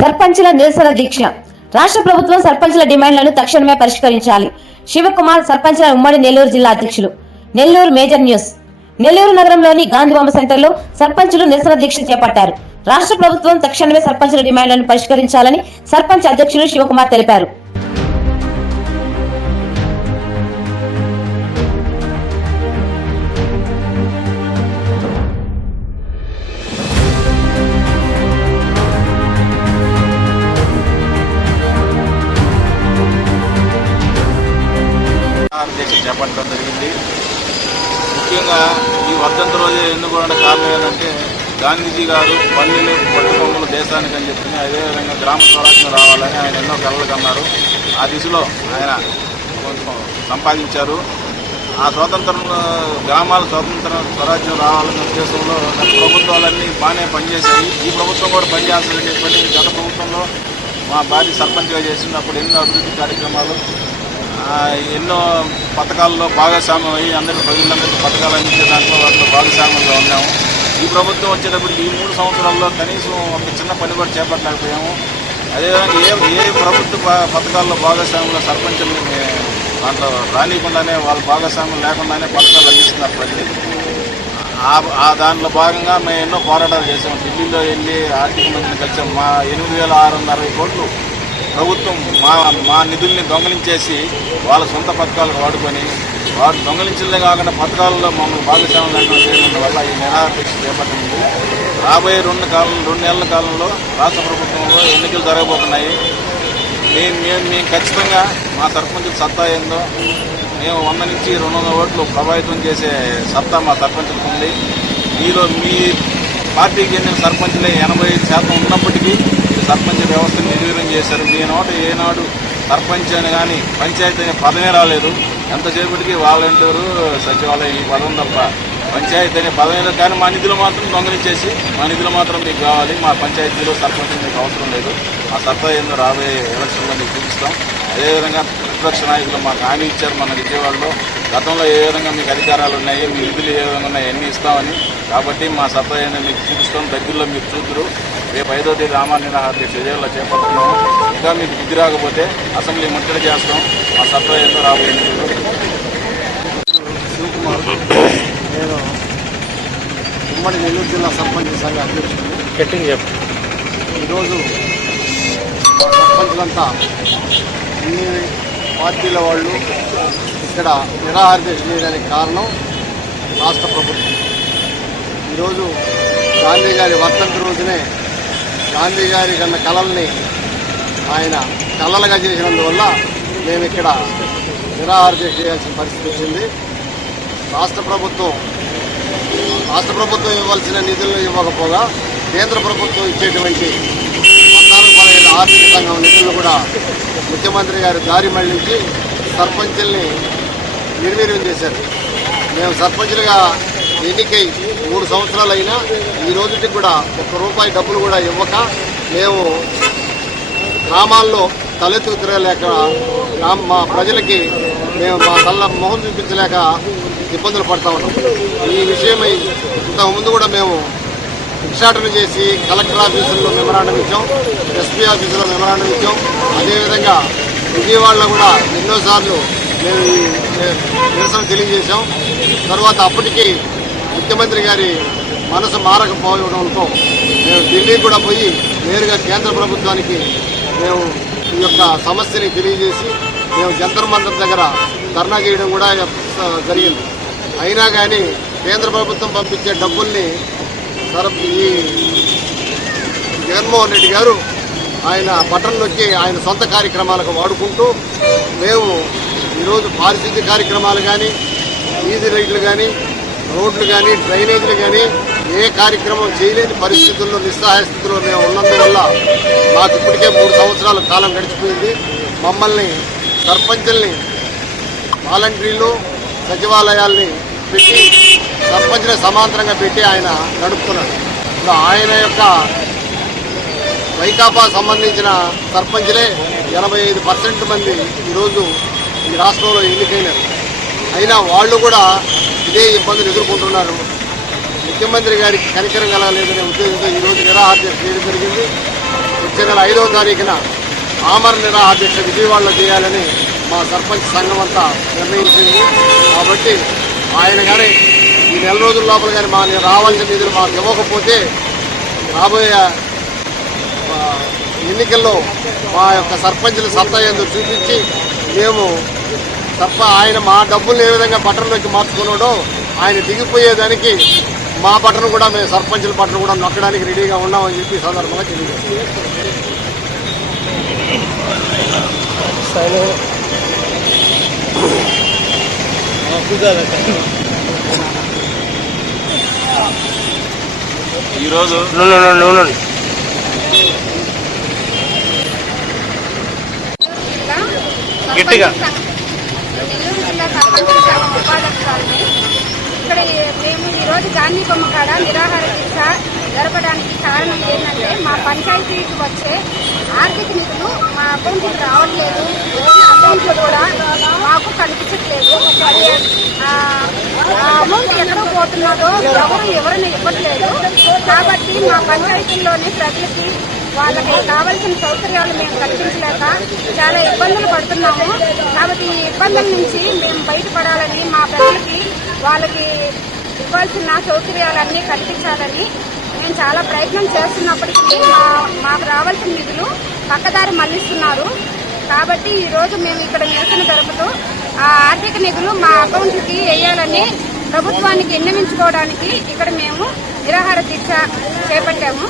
సర్పంచుల నిరసన దీక్ష. రాష్ట్ర ప్రభుత్వం సర్పంచుల డిమాండ్లను తక్షణమే పరిష్కరించాలి. శివకుమార్ సర్పంచుల ఉమ్మడి నెల్లూరు జిల్లా అధ్యక్షులు. Nellore major news. నెల్లూరు నగరంలోని గాంధీబొమ్మ సెంటర్లో సర్పంచులు నిరసన దీక్ష చేపట్టారు. రాష్ట్ర ప్రభుత్వం తక్షణమే సర్పంచుల డిమాండ్లను పరిష్కరించాలని సర్పంచ్ అధ్యక్షులు శివకుమార్ తెలిపారు. చేపట్టడం జరిగింది. ముఖ్యంగా ఈ వర్ధంతి రోజు ఎన్నుకోవడానికి కారణం ఏంటంటే గాంధీజీ గారు పల్లెలు పట్టుకొమ్మలు దేశానికి అని చెప్పి అదేవిధంగా గ్రామ స్వరాజ్యం రావాలని ఆయన ఎన్నో కలలు కన్నారు. ఆ దిశలో ఆయన కొంచెం సంపాదించారు. ఆ స్వాతంత్రం గ్రామాల స్వాతంత్ర స్వరాజ్యం రావాలనే ఉద్దేశంలో ప్రభుత్వాలన్నీ బాగానే పనిచేశాయి. ఈ ప్రభుత్వం కూడా పనిచేస్తుందని చెప్పని గత ప్రభుత్వంలో మా భార్య సర్పంచ్గా చేసినప్పుడు ఎన్నో అభివృద్ధి కార్యక్రమాలు ఎన్నో పథకాల్లో భాగస్వామ్యం అయ్యి అందరూ ప్రజలందరికీ పథకాలు అందించే దాంట్లో వాటిలో భాగస్వామ్యంగా ఉన్నాము. ఈ ప్రభుత్వం వచ్చేటప్పుడు ఈ మూడు సంవత్సరాల్లో కనీసం ఒక చిన్న పని కూడా చేపట్టలేకపోయాము. అదేవిధంగా ఏ ఏ ప్రభుత్వ పథకాల్లో భాగస్వామ్యంలో సర్పంచులు దాంట్లో రానియకుండానే వాళ్ళ భాగస్వామ్యం లేకుండానే పథకాలు అందిస్తున్నారు ప్రజలు. ఆ దాంట్లో భాగంగా మేము ఎన్నో పోరాటాలు చేసాము ఢిల్లీలో వెళ్ళి ఆర్థిక మంత్రిని కలిసాం మా ఎనిమిది వేల ఆరు వందల అరవై కోట్లు ప్రభుత్వం మా మా నిధుల్ని దొంగలించేసి వాళ్ళ సొంత పథకాలకు వాడుకొని వారు దొంగలించలే కాకుండా పథకాలలో మమ్మల్ని భాగస్వామ్యం లేకుండా చేయడం వల్ల ఈ నిరాహార చేపట్టింది. రాబోయే రెండు కాలం రెండు నెలల కాలంలో రాష్ట్ర ప్రభుత్వంలో ఎన్నికలు జరగబోతున్నాయి. మేము మేము మేము ఖచ్చితంగా మా సర్పంచ్ సత్తా ఏందో మేము వంద నుంచి రెండు వందల ఓట్లు ప్రభావితం చేసే సత్తా మా సర్పంచులకు ఉంది. మీలో మీ పార్టీకి చెందిన సర్పంచులే ఎనభై ఐదు శాతం ఉన్నప్పటికీ సర్పంచ్ వ్యవస్థను నిర్వీర్యం చేశారు. మీ నోట ఏనాడు సర్పంచ్ అని కానీ పంచాయతీ అనే పదమే రాలేదు. ఎంతసేపటికి వాలంటీరు సచివాలయం ఈ పదం తప్ప పంచాయతీ అనే పదవిలో కానీ మా నిధులు మాత్రం దొంగలించేసి మా నిధులు మాత్రం మీకు కావాలి. మా పంచాయతీలో సర్పంచ్ మీకు అవసరం లేదు. ఆ సత్తా ఏందో రాబోయే ఎలక్షన్లో మీకు చూపిస్తాం. అదేవిధంగా ప్రతిపక్ష నాయకులు మాకు హామీ ఇచ్చారు మన విజయవాడలో. గతంలో ఏ విధంగా మీకు అధికారాలు ఉన్నాయి మీ నిధులు ఏ విధంగా ఉన్నాయి అన్నీ ఇస్తామని. కాబట్టి మా సత్తా ఏందో మీకు చూపిస్తాం. దగ్గరలో మీరు చూద్దరు. రేపు ఐదో తేదీ రామాన్ని దీక్ష విజయవాడలో చేపడుతున్నాము. ఇంకా మీకు బుద్ధి రాకపోతే అసెంబ్లీ ముట్టడి చేస్తాం. మా సత్తా ఏందో రాబోయే శివకుమార్ నేను ఉమ్మడి నెల్లూరు జిల్లా సర్పంచ్ సంఘ అధ్యక్షుడు. ఈరోజు మా సర్పంచులంతా అన్ని పార్టీల వాళ్ళు ఇక్కడ నిరాహార దీక్ష చేయడానికి కారణం రాష్ట్ర ప్రభుత్వం. ఈరోజు గాంధీ గారి వర్ధంతి రోజునే గాంధీ గారి కన్న కళల్ని ఆయన కళలుగా చేసినందువల్ల మేము ఇక్కడ నిరాహార దీక్ష చేయాల్సిన పరిస్థితి వచ్చింది. రాష్ట్ర ప్రభుత్వం రాష్ట్ర ప్రభుత్వం ఇవ్వాల్సిన నిధులు ఇవ్వకపోగా కేంద్ర ప్రభుత్వం ఇచ్చేటువంటి పద్నాలుగు పదహైదు ఆర్థిక సంఘం నిధులను కూడా ముఖ్యమంత్రి గారు దారి మళ్ళించి సర్పంచుల్ని నిర్వీర్యం చేశారు. మేము సర్పంచులుగా ఎన్నికై మూడు సంవత్సరాలు అయినా ఈ రోజుకి కూడా ఒక్క రూపాయి డబ్బులు కూడా ఇవ్వక మేము గ్రామాల్లో తలెత్తుకు తిరగలేక మా ప్రజలకి మేము మా తల్ల మొహం చూపించలేక ఇబ్బందులు పడతా ఉన్నాం. ఈ విషయమై ఇంతకుముందు కూడా మేము భిక్షాటన చేసి కలెక్టర్ ఆఫీసుల్లో మెమరాండం ఇచ్చాం ఎస్పీ ఆఫీసులో మెమరాండం ఇచ్చాం. అదేవిధంగా విజయవాడలో కూడా ఎన్నోసార్లు మేము నిరసన తెలియజేశాం. తర్వాత అప్పటికీ ముఖ్యమంత్రి గారి మనసు మారకపోవడంతో మేము ఢిల్లీ కూడా పోయి నేరుగా కేంద్ర ప్రభుత్వానికి మేము ఈ యొక్క సమస్యని తెలియజేసి మేము జంతర్ మంతర్ దగ్గర ధర్నా చేయడం కూడా జరిగింది. అయినా కానీ కేంద్ర ప్రభుత్వం పంపించే డబ్బుల్ని సర- ఈ జగన్మోహన్ రెడ్డి గారు ఆయన బటన్ నొక్కి ఆయన సొంత కార్యక్రమాలకు వాడుకుంటూ మేము ఈరోజు పారిశుద్ధ్య కార్యక్రమాలు కానీ వీధి రైట్లు కానీ రోడ్లు కానీ డ్రైనేజీలు కానీ ఏ కార్యక్రమం చేయలేని పరిస్థితుల్లో నిస్సహాయ స్థితిలో మేము ఉన్నందువల్ల మాకు ఇప్పటికే మూడు సంవత్సరాల కాలం గడిచిపోయింది. మమ్మల్ని సర్పంచుల్ని వాలంటీర్లు సచివాలయాల్ని పెట్టి సర్పంచ్ని సమాంతరంగా పెట్టి ఆయన నడుపుకున్నాడు ఇప్పుడు ఆయన యొక్క వైకాపా సంబంధించిన సర్పంచ్లే ఎనభై ఐదు పర్సెంట్ మంది ఈరోజు ఈ రాష్ట్రంలో ఎన్నికైనారు. అయినా వాళ్ళు కూడా ఇదే ఇబ్బందులు ఎదుర్కొంటున్నారు. ముఖ్యమంత్రి గారికి కనికరం కలగలేదనే ఉద్దేశంతో ఈరోజు నిరాహార దీక్ష చేయడం జరిగింది. వచ్చే నెల ఐదవ తారీఖున ఆమర నిరాహార దీక్ష విజయవాడలో చేయాలని మా సర్పంచ్ సంఘం అంతా నిర్ణయించింది. కాబట్టి ఆయన కానీ ఈ నెల రోజుల లోపల కానీ మా రావాల్సిన నిధులు మాకు ఇవ్వకపోతే రాబోయే ఎన్నికల్లో మా యొక్క సర్పంచుల సత్తా ఏందో చూపించి మేము తప్ప ఆయన మా డబ్బులు ఏ విధంగా బట్టన్లోకి మార్చుకున్నాడో ఆయన దిగిపోయేదానికి మా బట్టను కూడా మేము సర్పంచుల బట్టను కూడా నొక్కడానికి రెడీగా ఉన్నామని చెప్పి ఈ సందర్భంగా తెలియజేస్తాం ఈరోజు గట్టిగా. నెల్లూరు జిల్లా ఇక్కడ మేము ఈరోజు గాంధీ బొమ్మ కాడ నిరాహార దీక్ష జరపడానికి కారణం ఏంటంటే మా పంచాయతీకి వచ్చే ఆర్థిక నిధులు మా అకౌంట్కి రావట్లేదు. అకౌంట్లో కూడా మాకు కనిపించట్లేదు. అమౌంట్ ఎక్కడ పోతున్నదో ఎవరు ఎవరిని ఇవ్వట్లేదు. కాబట్టి మా పంచాయతీలోని ప్రజలకి వాళ్ళకి కావలసిన సౌకర్యాలు మేము కల్పించలేక చాలా ఇబ్బందులు పడుతున్నాము. కాబట్టి ఈ ఇబ్బందుల నుంచి మేము బయటపడాలని మా ప్రజలకి వాళ్ళకి ఇవ్వాల్సిన సౌకర్యాలన్నీ కల్పించాలని మేము చాలా ప్రయత్నం చేస్తున్నప్పటికీ మా మాకు రావాల్సిన నిధులు పక్కదారి మళ్ళిస్తున్నారు. కాబట్టి ఈరోజు మేము ఇక్కడ నిరసన జరుపుతూ ఆ ఆర్థిక నిధులు మా అకౌంట్కి వేయాలని ప్రభుత్వానికి విన్నవించుకోవడానికి ఇక్కడ మేము నిరాహార దీక్ష చేపట్టాము.